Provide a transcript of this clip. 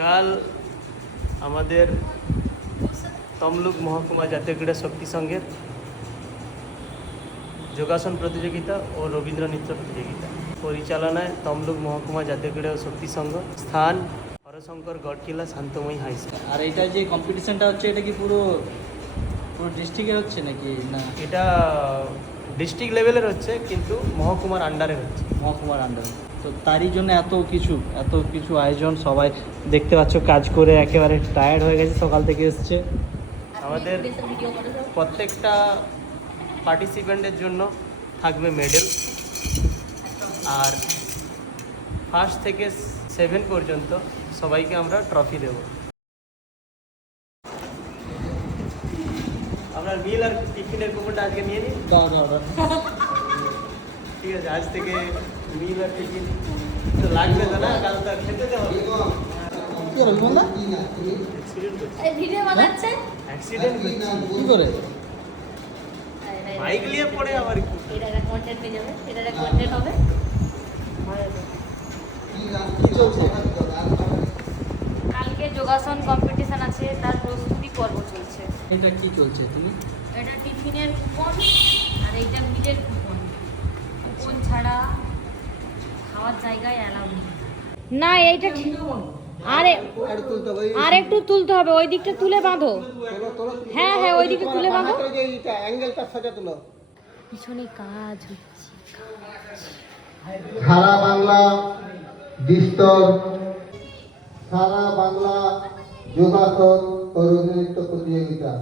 কাল আমাদের তমলুক মহকুমা জাতীয় ক্রীড়া শক্তি সংঘের যোগাসন প্রতিযোগিতা ও রবীন্দ্র নৃত্য প্রতিযোগিতা পরিচালনায় তমলুক মহকুমা জাতীয় ক্রীড়া ও শক্তি সংঘ, স্থান হরশঙ্কর গড়কিলা শান্তময়ী হাই স্কুল। আর এটা যে কম্পিটিশনটা হচ্ছে এটা কি পুরো পুরো ডিস্ট্রিক্টের হচ্ছে নাকি না? এটা ডিস্ট্রিক্ট লেভেলের হচ্ছে, কিন্তু মহকুমার আন্ডারে হচ্ছে। মহকুমার আন্ডারে, তো তারই জন্য এত কিছু আয়োজন। সবাই দেখতে পাচ্ছ কাজ করে একেবারে টায়ার্ড হয়ে গেছে, সকাল থেকে এসছে। আমাদের প্রত্যেকটা পার্টিসিপেন্টের জন্য থাকবে মেডেল, আর 1 থেকে 7 পর্যন্ত সবাইকে আমরা ট্রফি দেব। আপনার মিল আর টিফিনের কুপনটা আজকে নিয়ে নিন। ঠিক আছে, আজ থেকে মিল আর টিফিন তো লাগবে তো না, কাল তো খেতে দেওয়া অ্যাক্সিডেন্ট কি করে বাইক নিয়ে পড়ে আবার কি? কি চলছে? কালকে যোগাসন কম্পিটিশন আছে, তার প্রস্তুতি পর্ব চলছে। এটা কি চলছে তুমি? এটা টিফিনের কুপন আর এইটা মিলের কুপন। কুপন ছাড়া খাওয়ার জায়গায় অ্যালাউ নেই। না এইটা আর একটু তুলতে হবে, ওই দিকটা তুলে বাঁধো। হ্যাঁ হ্যাঁ, ওই দিকটা তুলে বাঁধো। পিছনে কাজ হচ্ছে। সারা বাংলা বিস্তর সারা বাংলা যোগাসন ও রবীন্দ্র নৃত্য প্রতিযোগিতা